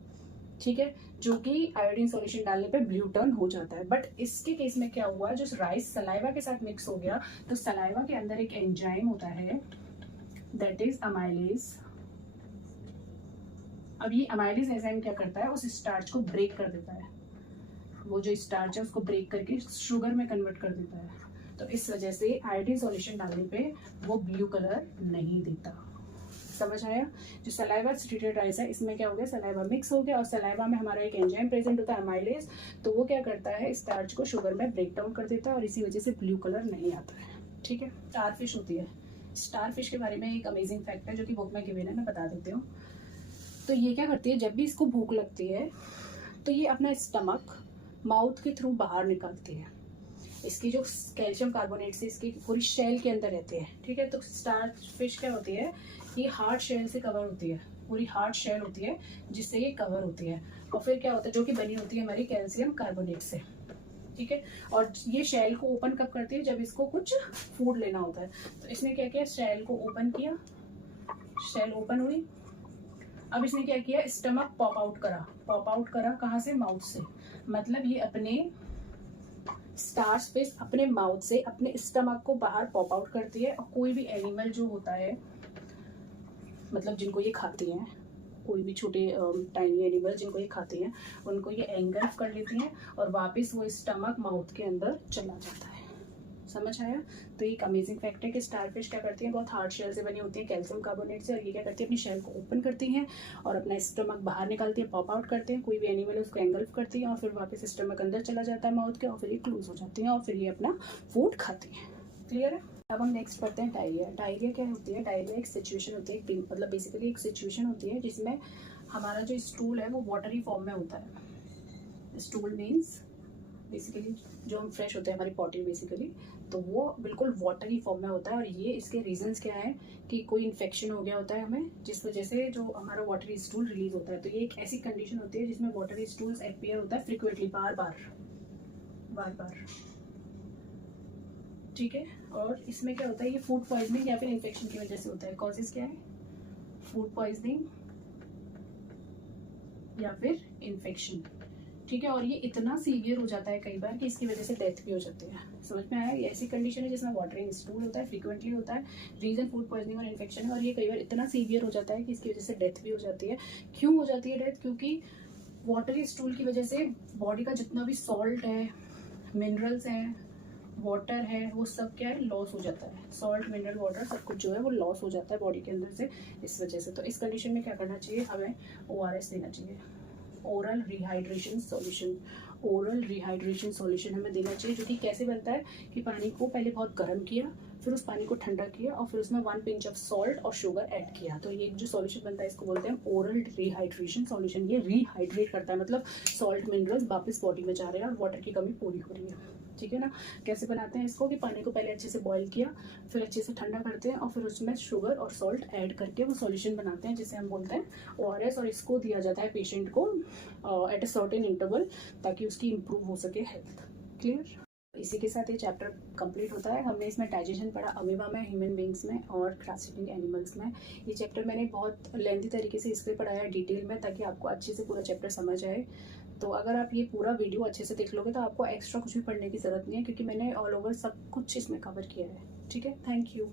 ठीक है, जो कि आयोडीन सॉल्यूशन डालने पे ब्लू टर्न हो जाता है। बट इसके केस में क्या हुआ, जो राइस सलाइवा के साथ मिक्स हो गया, तो सलाइवा के अंदर एक एंजाइम होता है दैट इज अमाइलेज। अब ये अमाइलेज एंजाइम क्या करता है, उस स्टार्च को ब्रेक कर देता है, वो जो स्टार्च है उसको ब्रेक करके शुगर में कन्वर्ट कर देता है। तो इस वजह से आयोडीन सॉल्यूशन डालने पे वो ब्लू कलर नहीं देता। समझ आया? जो सलाइवा ट्रीटेड राइस है इसमें क्या हो गया, सलाइवा मिक्स हो गया और सलाइवा में हमारा एक एंजाइम प्रेजेंट होता है अमाइलेज, तो वो क्या करता है, स्टार्च को शुगर में ब्रेक डाउन कर देता है और इसी वजह से ब्लू कलर नहीं आता है, ठीक है। स्टार फिश होती है, स्टार फिश के बारे में एक अमेजिंग फैक्ट है जो कि बुक में गिवन है, मैं बता देती हूँ। तो ये क्या करती है, जब भी इसको भूख लगती है तो ये अपना स्टमक माउथ के थ्रू बाहर निकालती है। इसकी जो कैल्शियम कार्बोनेट से इसकी पूरी शेल के अंदर रहती है, ठीक है। तो स्टार फिश क्या होती है, ये हार्ड शेल से कवर होती है, पूरी हार्ड शेल होती है जिससे ये कवर होती है, और फिर क्या होता है, जो कि बनी होती है हमारी कैल्शियम कार्बोनेट से, ठीक है। और ये शेल को ओपन कब करती है, जब इसको कुछ फूड लेना होता है। तो इसने क्या किया, शेल को ओपन किया, शेल ओपन हुई, अब इसने क्या किया, स्टमक पॉप आउट करा कहाँ से, माउथ से। मतलब ये अपने स्टार्च फिश अपने माउथ से अपने स्टमक को बाहर पॉप आउट करती है। और कोई भी एनिमल जो होता है, मतलब जिनको ये खाती हैं, कोई भी छोटे टाइनी एनिमल जिनको ये खाती हैं, उनको ये एंगल्फ कर लेती हैं और वापस वो स्टमक माउथ के अंदर चला जाता है। समझ आया? तो एक अमेजिंग फैक्ट है कि स्टारफिश क्या करती हैं, बहुत हार्ड शेल से बनी होती है कैल्शियम कार्बोनेट से, और ये क्या करती है, अपनी शेल को ओपन करती हैं और अपना स्टमक बाहर निकालती है, पॉप आउट करते हैं। कोई भी एनिमल है उसको एंगल्फ करती है और फिर वापस स्टमक अंदर चला जाता है माउथ के, और फिर ये क्लोज हो जाती हैं और फिर ये अपना फूड खाती हैं। क्लियर है? अब हम नेक्स्ट पढ़ते हैं डायरिया। डायरिया क्या होती है, डायरिया एक सिचुएशन होती है, मतलब बेसिकली एक सिचुएशन होती है जिसमें हमारा जो स्टूल है वो वाटरी फॉर्म में होता है। स्टूल मीन्स बेसिकली जो हम फ्रेश होते हैं हमारी पॉटी बेसिकली, तो वो बिल्कुल वाटरी फॉर्म में होता है। और ये इसके रीजंस क्या है कि कोई इन्फेक्शन हो गया होता है हमें, जिस वजह से जो हमारा वाटरी स्टूल रिलीज होता है। तो ये एक ऐसी कंडीशन होती है जिसमें वाटरी स्टूल्स अपीयर होता है फ्रिक्वेंटली, बार बार, ठीक है। और इसमें क्या होता है, ये फूड पॉइजनिंग या फिर इन्फेक्शन की वजह से होता है। कॉजेज क्या है, फूड पॉइजनिंग या फिर इन्फेक्शन, ठीक है। और ये इतना सीवियर हो जाता है कई बार कि इसकी वजह से डेथ भी हो जाती है। समझ में आया, ये ऐसी कंडीशन है जिसमें वाटरिंग स्टूल होता है, फ्रीक्वेंटली होता है, रीजन फूड पॉइजनिंग और इन्फेक्शन है। और ये कई बार इतना सीवियर हो जाता है कि इसकी वजह से डेथ भी हो जाती है। क्यों हो जाती है डेथ, क्योंकि वाटरी स्टूल की वजह से बॉडी का जितना भी सॉल्ट है, मिनरल्स हैं, वाटर है, वो सब क्या है, लॉस हो जाता है। सॉल्ट, मिनरल, वाटर सब कुछ जो है वो लॉस हो जाता है बॉडी के अंदर से इस वजह से। तो इस कंडीशन में क्या करना चाहिए, हमें ORS देना चाहिए, oral rehydration solution. Oral rehydration solution हमें देना चाहिए, जो कि कैसे बनता है कि पानी को पहले बहुत गर्म किया, फिर उस पानी को ठंडा किया और फिर उसमें 1 पिंच ऑफ सॉल्ट और शुगर ऐड किया। तो ये जो सॉल्यूशन बनता है इसको बोलते हैं ओरल रिहाइड्रेशन सॉल्यूशन। ये रिहाइड्रेट करता है, मतलब सॉल्ट मिनरल्स वापस बॉडी में जा रहे हैं और वाटर की कमी पूरी हो रही है, ठीक है ना। कैसे बनाते हैं इसको, कि पानी को पहले अच्छे से बॉईल किया, फिर अच्छे से ठंडा करते हैं और फिर उसमें शुगर और सॉल्ट ऐड करके वो सॉल्यूशन बनाते हैं जिसे हम बोलते हैं ORS। और इसको दिया जाता है पेशेंट को एट अ सर्टेन इंटरवल, ताकि उसकी इम्प्रूव हो सके हेल्थ। क्लियर। इसी के साथ ये चैप्टर कंप्लीट होता है। हमने इसमें डाइजेशन पढ़ा अमीबा में, ह्यूमन बींग्स में और ग्रास ईटिंग एनिमल्स में। ये चैप्टर मैंने बहुत लेंथी तरीके से इसलिए पढ़ाया है डिटेल में, ताकि आपको अच्छे से पूरा चैप्टर समझ आए। तो अगर आप ये पूरा वीडियो अच्छे से देख लोगे तो आपको एक्स्ट्रा कुछ भी पढ़ने की ज़रूरत नहीं है, क्योंकि मैंने ऑल ओवर सब कुछ इसमें कवर किया है, ठीक है। Thank you.